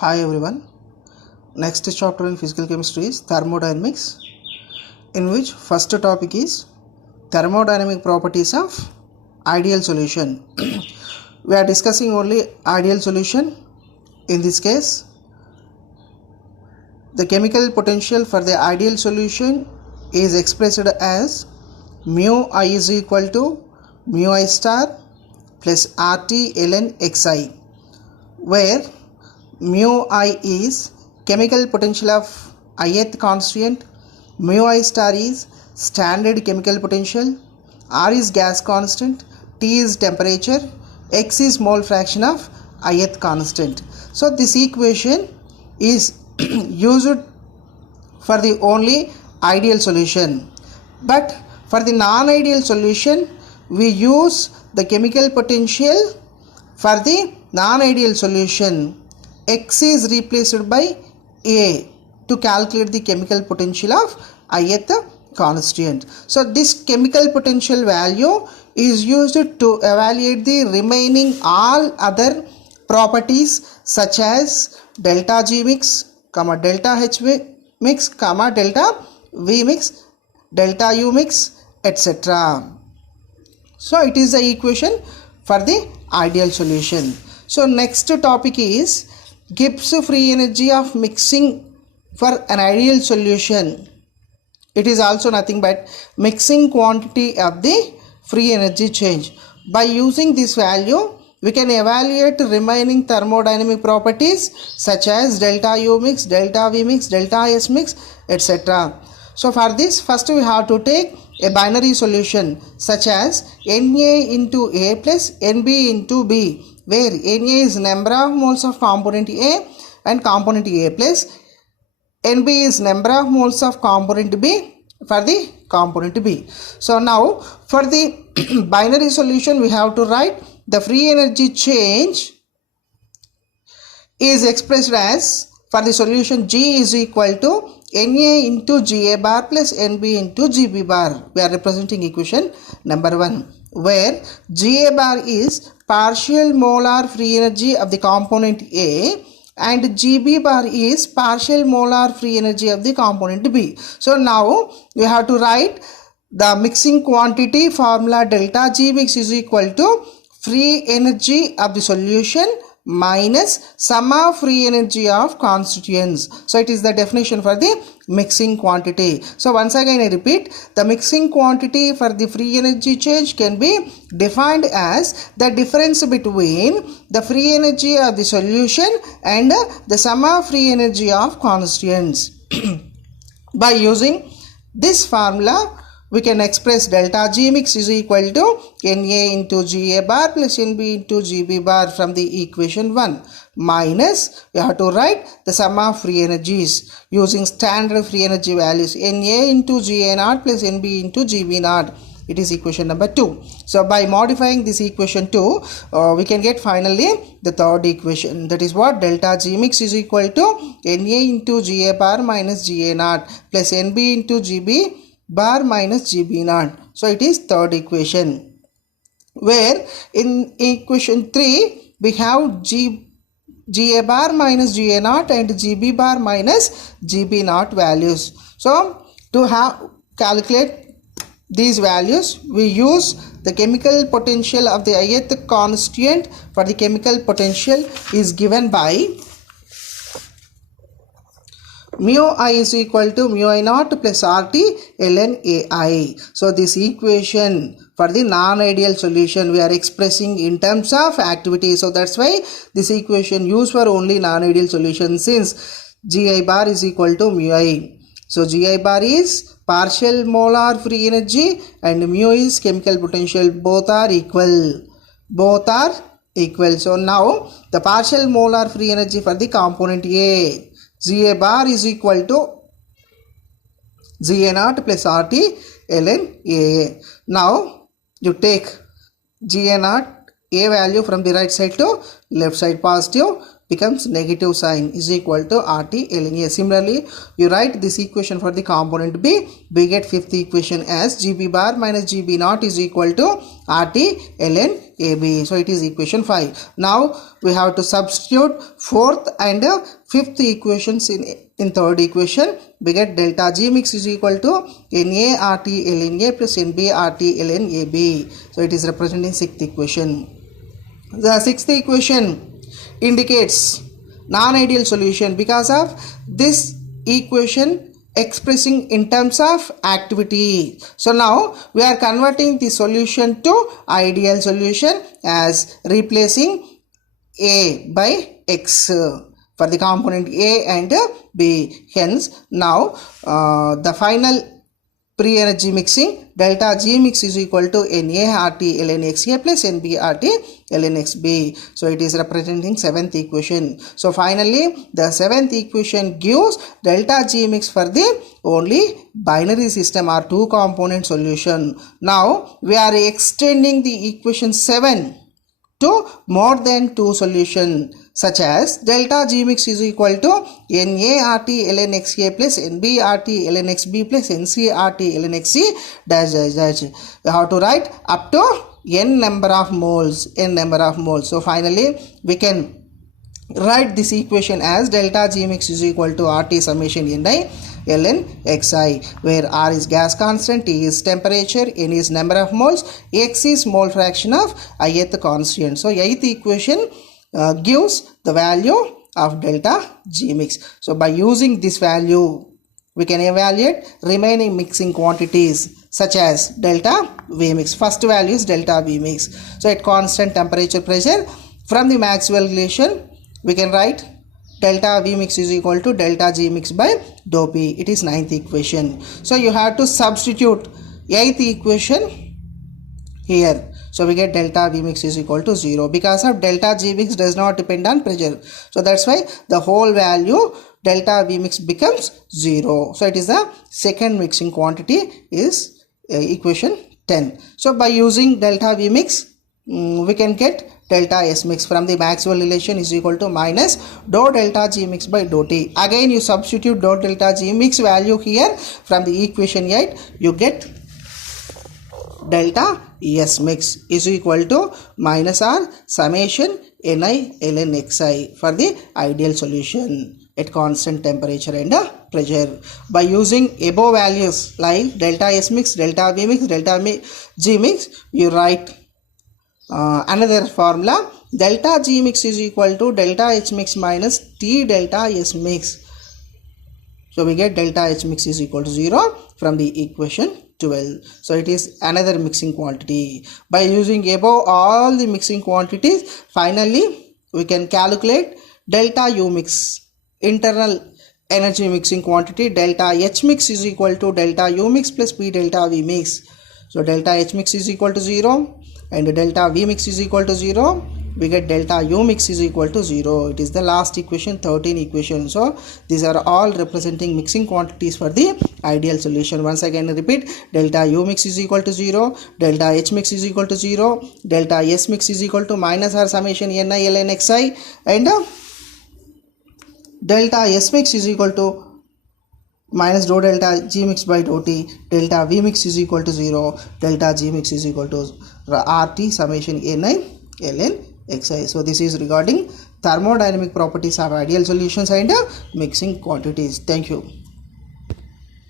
Hi everyone. Next chapter in physical chemistry is thermodynamics, in which first topic is thermodynamic properties of ideal solution. We are discussing only ideal solution. In this case, the chemical potential for the ideal solution is expressed as mu I is equal to mu I star plus RT ln xi, where mu I is chemical potential of ith constant, mu I star is standard chemical potential, R is gas constant, T is temperature, x is mole fraction of ith constant. So this equation is used for the only ideal solution, but for the non-ideal solution we use the chemical potential for the non-ideal solution. X is replaced by A to calculate the chemical potential of ith constant. So this chemical potential value is used to evaluate the remaining all other properties such as delta G mix, delta H mix, delta V mix, delta U mix, etc. So it is the equation for the ideal solution. So next topic is Gibbs free energy of mixing for an ideal solution. It is also nothing but mixing quantity of the free energy change. By using this value, we can evaluate remaining thermodynamic properties such as delta U mix, delta V mix, delta S mix, etc. So for this, first we have to take a binary solution such as Na into A plus Nb into B, where Na is number of moles of component A and component A plus Nb is number of moles of component B for the component B. So now for the binary solution we have to write the free energy change is expressed as, for the solution, G is equal to Na into Ga bar plus Nb into Gb bar. We are representing equation number 1, where Ga bar is partial molar free energy of the component A and Gb bar is partial molar free energy of the component B. So now we have to write the mixing quantity formula. Delta G mix is equal to free energy of the solution minus sum of free energy of constituents. So it is the definition for the mixing quantity. So once again I repeat, the mixing quantity for the free energy change can be defined as the difference between the free energy of the solution and the sum of free energy of constituents. By using this formula, we can express delta G mix is equal to Na into Ga bar plus Nb into Gb bar from the equation 1, minus we have to write the sum of free energies using standard free energy values Na into Ga naught plus Nb into Gb naught. It is equation number 2. So by modifying this equation 2, we can get finally the third equation. That is what? Delta G mix is equal to Na into Ga bar minus Ga naught plus Nb into Gb bar minus Gb naught. So it is third equation, where in equation 3 we have Ga bar minus Ga naught and Gb bar minus Gb naught values. So to calculate these values, we use the chemical potential of the ith constant. For the chemical potential is given by mu I is equal to mu I naught plus RT ln AI. So this equation for the non-ideal solution we are expressing in terms of activity. So that's why this equation used for only non-ideal solution, since Gi bar is equal to mu I. So Gi bar is partial molar free energy and mu is chemical potential. Both are equal. So now the partial molar free energy for the component A, Ga bar is equal to Ga naught plus RT ln AA. Now you take Ga naught A value from the right side to left side, positive becomes negative sign, is equal to RT ln A. Similarly, you write this equation for the component B. We get fifth equation as Gb bar minus Gb naught is equal to RT ln AB. So it is equation 5. Now we have to substitute fourth and fifth equations in third equation. We get delta G mix is equal to Na RT ln A plus Nb RT ln AB. So it is representing sixth equation. The sixth equation indicates non-ideal solution because of this equation expressing in terms of activity. So now we are converting the solution to ideal solution as replacing A by X for the component A and B. Hence now the final pre-energy mixing delta G mix is equal to Na RT ln XA plus Nb RT ln XB. So it is representing seventh equation. So finally the seventh equation gives delta G mix for the only binary system or two component solution. Now we are extending the equation 7 to more than two solution, such as delta G mix is equal to Na RT ln XA plus Nb RT ln XB plus Nc RT ln XC dash dash dash. You have to write up to n number of moles. So finally we can write this equation as delta G mix is equal to RT summation Ni ln Xi, where R is gas constant, T is temperature, N is number of moles, X is mole fraction of ith constant. So 8th equation gives the value of delta G mix. So by using this value we can evaluate remaining mixing quantities such as delta V mix. First value is delta V mix. So at constant temperature pressure, from the Maxwell relation we can write delta V mix is equal to delta G mix by dou P. It is 9th equation. So you have to substitute 8th equation here. So we get delta V mix is equal to 0 because of delta G mix does not depend on pressure. So that's why the whole value delta V mix becomes 0. So it is the second mixing quantity is equation 10. So by using delta V mix we can get delta S mix from the Maxwell relation is equal to minus dou delta G mix by dou T. Again you substitute dou delta G mix value here from the equation 8, you get delta S mix is equal to minus R summation Ni ln Xi for the ideal solution at constant temperature and pressure. By using above values like delta S mix, delta V mix, delta G mix, you write another formula delta G mix is equal to delta H mix minus T delta S mix. So we get delta H mix is equal to 0 from the equation 12. So it is another mixing quantity. By using above all the mixing quantities, finally we can calculate delta U mix, internal energy mixing quantity. Delta H mix is equal to delta U mix plus P delta V mix. So delta H mix is equal to 0 and delta V mix is equal to 0. We get delta U mix is equal to 0. It is the last equation, 13 equation. So these are all representing mixing quantities for the ideal solution. Once again repeat, delta U mix is equal to 0, delta H mix is equal to 0, delta S mix is equal to minus R summation Ni ln Xi, and delta S mix is equal to minus dou delta G mix by dou T, delta V mix is equal to 0, delta G mix is equal to RT summation Ni ln Xi. So this is regarding thermodynamic properties of ideal solutions and mixing quantities. Thank you.